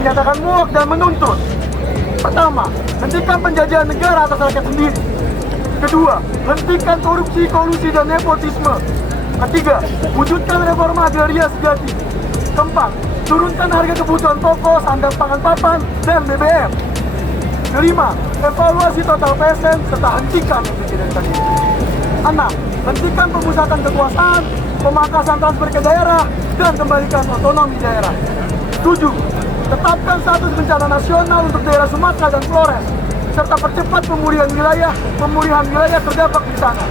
menyatakan muak dan menuntut. Pertama, hentikan penjajahan negara atas rakyat sendiri. Kedua, hentikan korupsi, kolusi, dan nepotisme. Ketiga, wujudkan reforma agraria sejati. Keempat, turunkan harga kebutuhan pokok, sandang pangan papan, dan BBM. Kelima, evaluasi total PSN serta hentikan presiden. 6. Hentikan pemusatan kekuasaan, pemangkasan transfer ke daerah, dan kembalikan otonomi daerah. 7. Tetapkan status bencana nasional untuk daerah Sumatera dan Flores, serta percepat pemulihan wilayah terdampak di sana.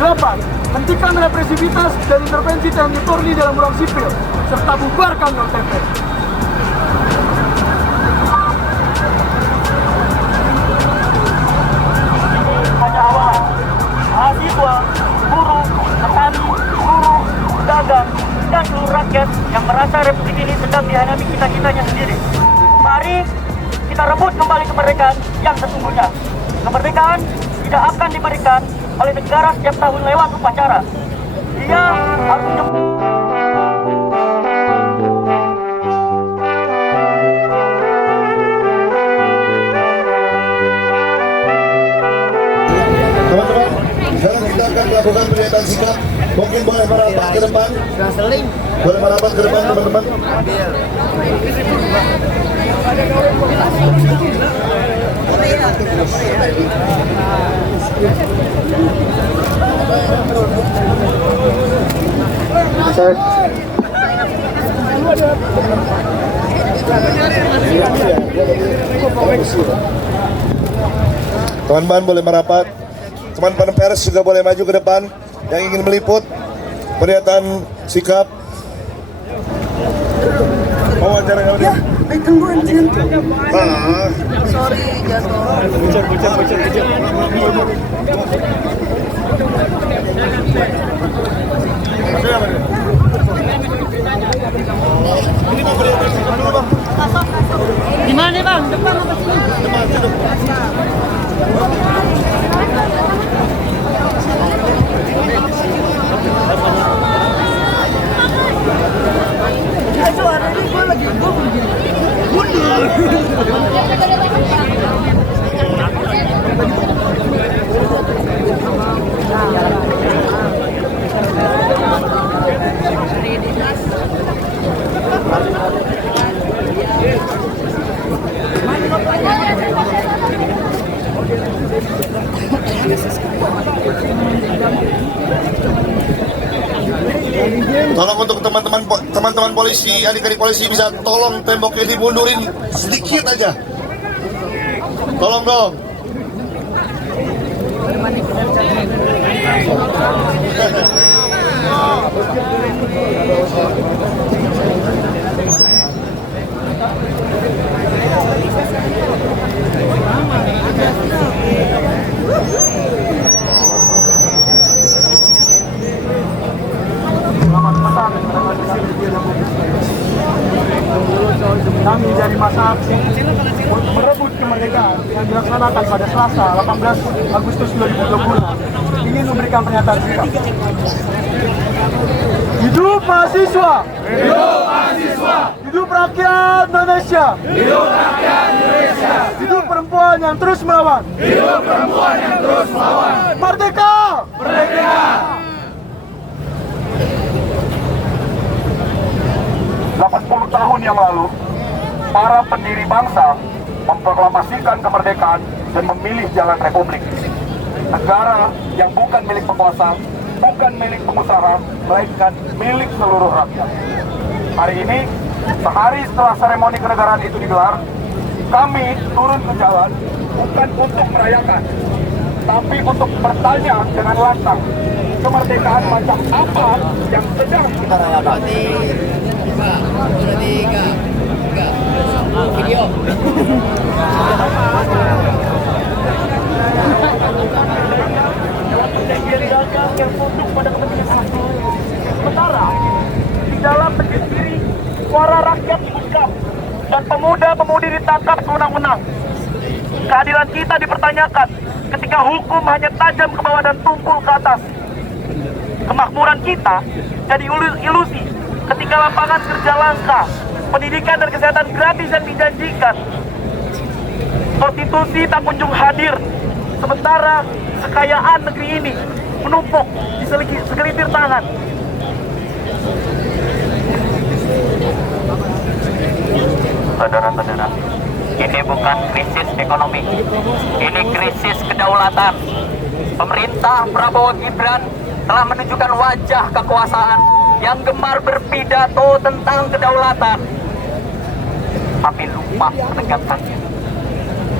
8. Hentikan represivitas dan intervensi TNI Polri dalam ruang sipil, serta bubarkan OTP. Hanya awal, mahasiswa, buruh, petani, guru, pedagang, dan seluruh rakyat yang merasa republik ini sedang dihadapi cita-citanya sendiri. Mari kita rebut kembali kemerdekaan yang sesungguhnya. Kemerdekaan tidak akan diberikan oleh negara setiap tahun lewat upacara. Dia harus teman-teman, sekarang kita akan melakukan pernyataan sikap. Mungkin boleh merapat ke depan. Boleh merapat ke depan, teman-teman. Teman-teman boleh merapat. Teman-teman pers juga boleh maju ke depan yang ingin meliput pernyataan sikap. Mau acara yang ini? Tunggu anjing. Sorry, jatuh. Bocor. Di mana bang? Depan apa sini? Depan. Suara ini gue lagi mundur. Tolong untuk teman-teman polisi, adik-adik polisi bisa tolong temboknya dimundurin sedikit aja. Tolong dong. Kami dari masa aksi merebut kemerdekaan yang dilaksanakan pada Selasa 18 Agustus 2020 ingin memberikan pernyataan sikap. Hidup mahasiswa! Hidup mahasiswa! Hidup rakyat Indonesia! Hidup rakyat Indonesia! Hidup perempuan yang terus melawan! Hidup perempuan yang terus melawan! Merdeka! Merdeka! 80 tahun yang lalu, para pendiri bangsa memproklamasikan kemerdekaan dan memilih jalan republik. Negara yang bukan milik penguasa, bukan milik pengusaha, melainkan milik seluruh rakyat. Hari ini, sehari setelah seremoni kenegaraan itu digelar, kami turun ke jalan bukan untuk merayakan, tapi untuk bertanya dengan lantang, kemerdekaan macam apa yang sedang kita rayakan. Video. Yang tunduk pada kepentingan asing. Sementara di dalam masjid sendiri suara rakyat dibuskap dan pemuda-pemudi ditangkap sewenang-wenang. Keadilan kita dipertanyakan ketika hukum hanya tajam ke bawah dan tumpul ke atas. Kemakmuran kita jadi ilusi ketika lapangan kerja langka, pendidikan dan kesehatan gratis yang dijanjikan. Konstitusi tak kunjung hadir, sementara kekayaan negeri ini menumpuk di segelintir tangan. Saudara-saudara, ini bukan krisis ekonomi, ini krisis kedaulatan. Pemerintah Prabowo Gibran telah menunjukkan wajah kekuasaan yang gemar berpidato tentang kedaulatan, tapi lupa menegakkannya.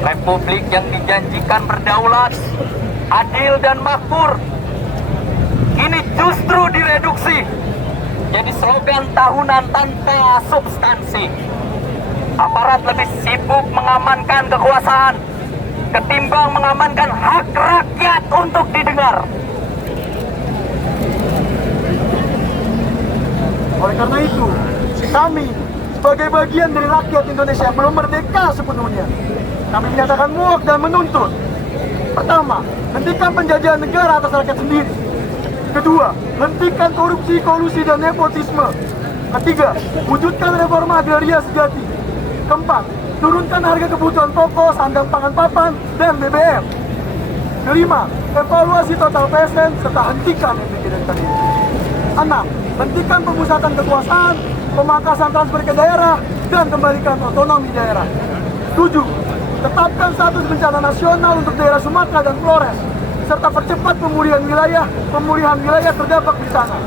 Republik yang dijanjikan berdaulat, adil dan makmur, ini justru direduksi jadi slogan tahunan tanpa substansi. Aparat lebih sibuk mengamankan kekuasaan ketimbang mengamankan hak rakyat untuk didengar. Oleh karena itu, kami sebagai bagian dari rakyat Indonesia yang belum merdeka sepenuhnya, kami menyatakan muak dan menuntut: pertama, hentikan penjajahan negara atas rakyat sendiri. Kedua, hentikan korupsi, kolusi, dan nepotisme. Ketiga, wujudkan reforma agraria sejati. Keempat, turunkan harga kebutuhan pokok, sandang pangan papan, dan BBM. Kelima, evaluasi total PSN serta hentikan yang tadi. 6. Hentikan pemusatan kekuasaan, pemangkasan transfer ke daerah, dan kembalikan otonomi daerah. 7. Tetapkan status bencana nasional untuk daerah Sumatera dan Flores, serta percepat pemulihan wilayah terdampak di sana.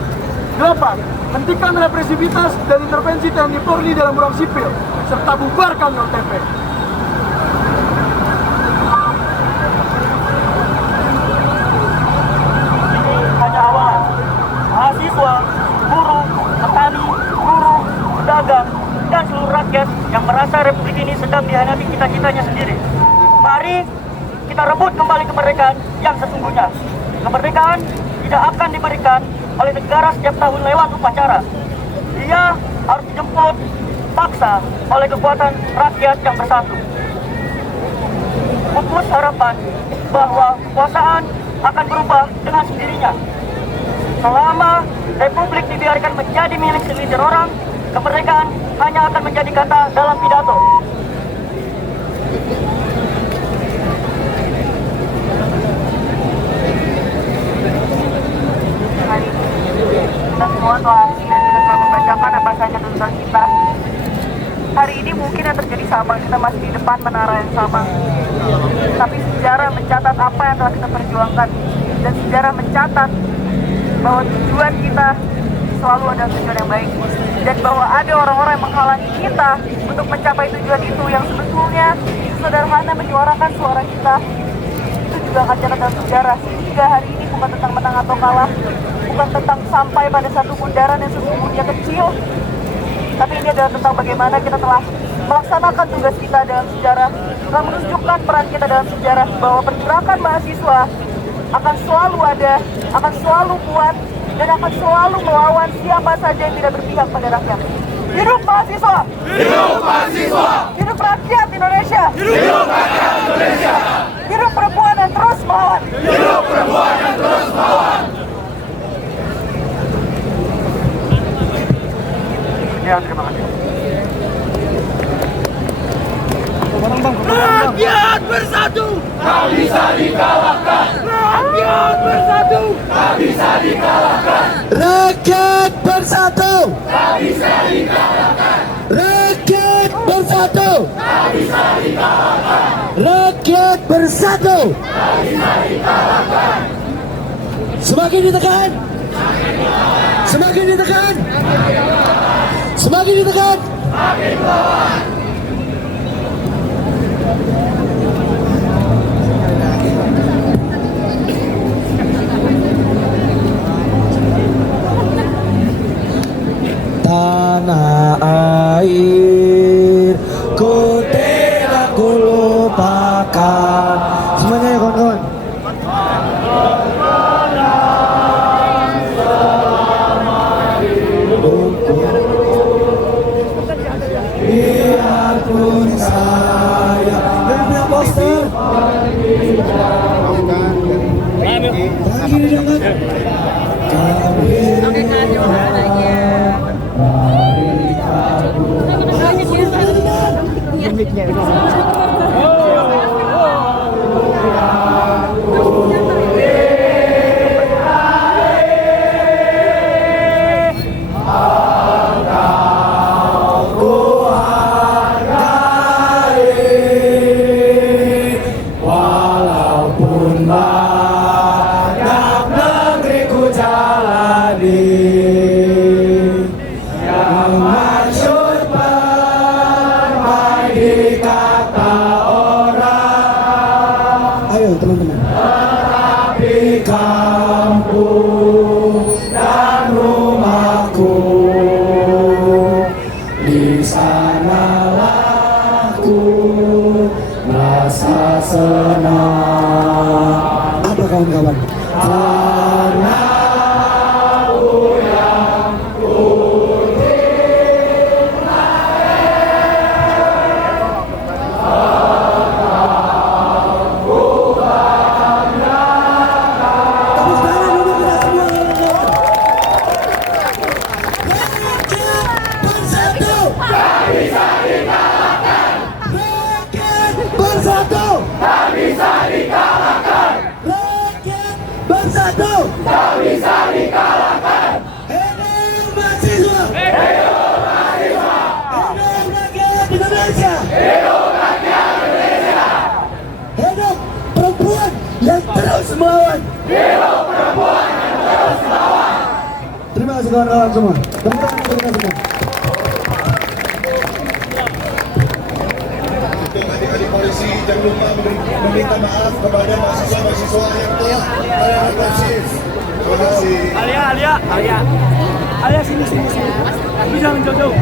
8. Hentikan represivitas dan intervensi TNI Polri dalam ruang sipil, serta bubarkan OTP. Hanya awalan. Mahasiswa, buruh, petani, buruh, pedagang, dan seluruh rakyat yang merasa republik ini sedang dihianati cita-citanya sendiri. Mari kita rebut kembali kemerdekaan yang sesungguhnya. Kemerdekaan tidak akan diberikan oleh negara setiap tahun lewat upacara. Dia harus dijemput paksa oleh kekuatan rakyat yang bersatu. Pupus harapan bahwa kekuasaan akan berubah dengan sendirinya. Selama republik dibiarkan menjadi milik segelintir orang, kemerdekaan hanya akan menjadi kata dalam pidato. Kita semua telah dan kita telah membacakan apa saja tuntutan kita. Hari ini mungkin yang terjadi sama, kita masih di depan menara yang sama. Tapi sejarah mencatat apa yang telah kita perjuangkan, dan sejarah mencatat bahwa tujuan kita selalu ada tujuan yang baik, dan bahwa ada orang-orang yang menghalangi kita untuk mencapai tujuan itu yang sebetulnya sederhana menyuarakan suara kita. Itu juga akan catat dalam sejarah. Sehingga hari ini bukan tentang menang atau kalah, bukan tentang sampai pada satu bundaran yang sesungguhnya kecil, tapi ini adalah tentang bagaimana kita telah melaksanakan tugas kita dalam sejarah, telah menunjukkan peran kita dalam sejarah, bahwa pergerakan mahasiswa akan selalu ada, akan selalu kuat, dan akan selalu melawan siapa saja yang tidak berpihak pada rakyat. Hidup mahasiswa! Hidup mahasiswa! Hidup rakyat Indonesia! Hidup rakyat Indonesia! Hidup perempuan yang terus melawan! Hidup perempuan yang terus melawan! Ya, terima kasih. Rakyat bersatu, Tak bisa dikalahkan! rakyat bersatu, Tak bisa dikalahkan! Rakyat bersatu. Tak bisa dikalahkan! Rakyat bersatu. Tak bisa dikalahkan! Rakyat bersatu. Tak bisa dikalahkan! Semakin ditekan. Semakin ditekan. Semakin ditekan. Makin melawan! Tanah air ku tidak ku lupakan. Semuanya ya kawan-kawan. Biarpun saya dari pihak poster. Kami jangan. Kami mic-nya. Walaupun banyak negeri ku jalani, yang masyhur permai di kata orang. Ayo teman-teman. Tetapi kampung dan rumahku, di sanalah ku merasa senang. Apa kawan-kawan? Karena bersatu, Tak bisa dikalahkan. rakyat bersatu, Tak bisa dikalahkan. hidup mahasiswa, Hidup mahasiswa. hidup rakyat Indonesia, Hidup rakyat Indonesia. hidup perempuan yang terus melawan. Hidup perempuan yang terus melawan. Terima kasih kawan-kawan semua. Teman-teman terima kasih. Untuk adik-adik polisi, jangan lupa meminta maaf kepada mahasiswa-mahasiswa yang telah melakukan represif. Terima kasih. Alia sini. Tapi jangan jauh-jauh.